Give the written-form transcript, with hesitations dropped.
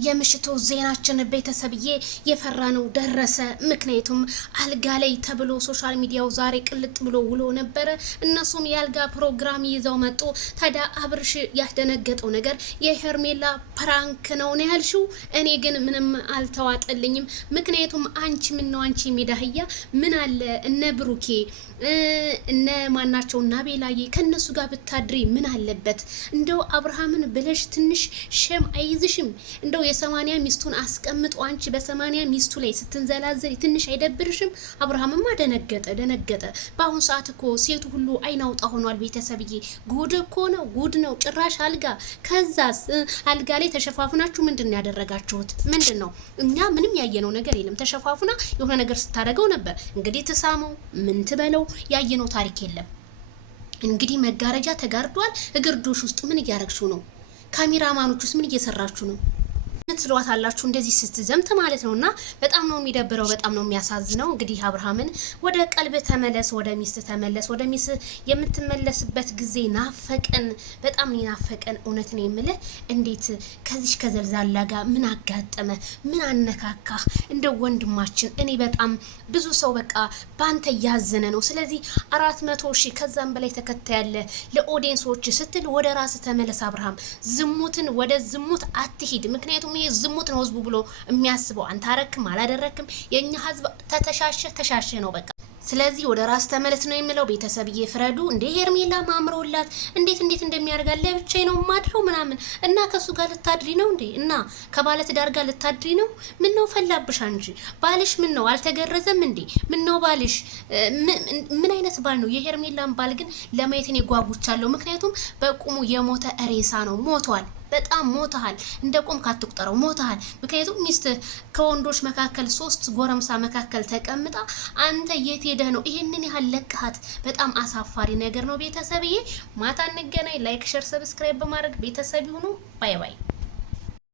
የምሽቱ ዜናችን ቤተሰብዬ የፈራነው ደረሰ። ምክንያቱም አልጋ ላይ ተብሎ ሶሻል ሚዲያው ዛሬ ቅልጥ ብሎ ውሎ ነበረ። እነሱም የአልጋ ፕሮግራም ይዘው መጡ። ታዲያ አብርሽ ያስደነገጠው ነገር የሄርሜላ ፕራንክ ነው ያልሽው፣ እኔ ግን ምንም አልተዋጠልኝም። ምክንያቱም አንቺ ምን ነው አንቺ ሜዳህያ ምን አለ እነ ብሩኬ እነ ማናቸው እና ቤላዬ ከነሱ ጋር ብታድሪ ምን አለበት? እንደው አብርሃምን ብለሽ ትንሽ ሸም አይዝሽም? እንደው የ80 ሚስቱን አስቀምጦ አንቺ በ80 ሚስቱ ላይ ስትንዘላዘል ትንሽ አይደብርሽም? አብርሃምማ ደነገጠ። በአሁን ሰዓት እኮ ሴቱ ሁሉ አይናውጣ ሆኗል። ቤተሰብዬ ጉድ እኮ ነው፣ ጉድ ነው ጭራሽ አልጋ። ከዛስ አልጋ ላይ ተሸፋፍናችሁ ምንድን ያደረጋችሁት? ምንድን ነው? እኛ ምንም ያየነው ነገር የለም። ተሸፋፍና የሆነ ነገር ስታደርገው ነበር። እንግዲህ ትሳመው ምን ትበለው ያየነው ታሪክ የለም። እንግዲህ መጋረጃ ተጋርዷል። እግርዶሽ ውስጥ ምን እያረግሹ ነው? ካሜራማኖች ውስጥ ምን እየሰራችሁ ነው? ትሏት አላችሁ እንደዚህ ስትዘምት ማለት ነውና በጣም ነው የሚደብረው፣ በጣም ነው የሚያሳዝነው። እንግዲህ አብርሃምን ወደ ቀልብ ተመለስ፣ ወደ ሚስት ተመለስ፣ ወደ ሚስት የምትመለስበት ጊዜ ናፈቀን፣ በጣም ናፈቀን። እውነት ነው የምልህ። እንዴት ከዚህ ከዘልዛላ ጋር ምን አጋጠመ? ምን አነካካ? እንደ ወንድማችን እኔ በጣም ብዙ ሰው በቃ ባንተ ያዘነ ነው። ስለዚህ 400 ሺህ ከዛም በላይ ተከታይ ያለ ለኦዲየንሶች ስትል ወደ ራስ ተመለስ አብርሃም። ዝሙትን ወደ ዝሙት አትሂድ። ምክንያቱም ይሄ ዝሙት ነው ህዝቡ ብሎ የሚያስበው። አንተ አረክም አላደረክም የኛ ህዝብ ተሻሸ ነው በቃ። ስለዚህ ወደ ራስ ተመለስ ነው የሚለው። ቤተሰብዬ ፍረዱ። እንደ ሄርሜላ ማምሮላት እንዴት እንደሚያደርጋለ ብቻዬ ነው ማድረው ምናምን እና ከሱ ጋር ልታድሪ ነው እንዴ? እና ከባለ ትዳር ጋር ልታድሪ ነው? ምን ነው ፈላብሽ አንጂ? ባልሽ ምን ነው አልተገረዘም እንዴ? ምን ነው ባልሽ ምን አይነት ባል ነው? የሄርሜላን ባል ግን ለማየት እኔ ጓጉቻለሁ። ምክንያቱም በቁሙ የሞተ ሬሳ ነው። ሞቷል። በጣም ሞተሃል። እንደ ቆም ካትቁጠረው ሞተሃል። ምክንያቱም ሚስት ከወንዶች መካከል 3 ጎረምሳ መካከል ተቀምጣ አንተ የት ሄደህ ነው ይሄንን ያህል ለቅሃት? በጣም አሳፋሪ ነገር ነው። ቤተሰብዬ ማታ እንገናኝ። ላይክ፣ ሼር፣ ሰብስክራይብ በማድረግ ቤተሰብ ይሁኑ። ባይ ባይ።